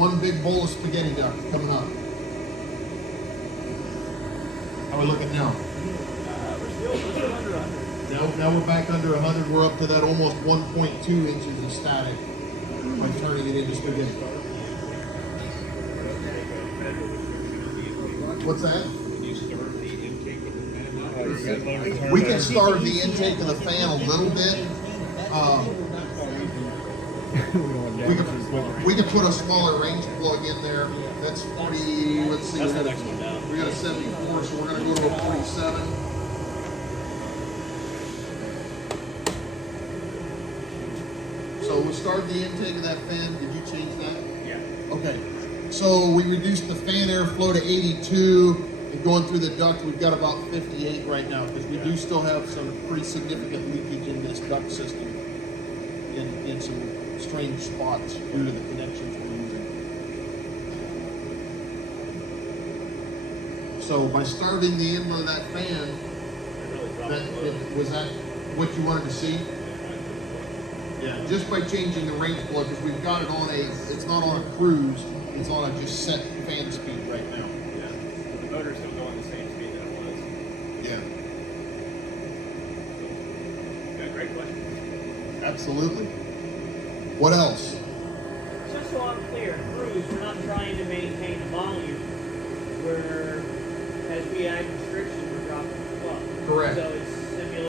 one big bowl of spaghetti duck coming up. How are we looking now? We're still under 100. Now we're back under 100. We're up to that almost 1.2 inches of static by turning it into spaghetti. What's that? We can starve the intake of the fan a little bit. We can put a smaller range plug in there. That's 40. Let's see. That's the next one down. We got a 74, so we're going to go to a 47. So we'll start the intake of that fan. Did you change that? Yeah. Okay. So we reduced the fan airflow to 82. And going through the duct, we've got about 58 right now because we do still have some pretty significant leakage in this duct system in some strange spots due to the connections we're using. So by starting the inlet of that fan, was that what you wanted to see? Yeah, just by changing the range plug, because we've got it on it's not on a cruise, it's on a just set fan speed right now. Yeah. The motor's still going the same speed that it was. Yeah. Yeah, great question. Absolutely. What else? Just so I'm clear, cruise, we're not trying to maintain a volume. We're, as we add restrictions, we're dropping the flow. Correct. So it's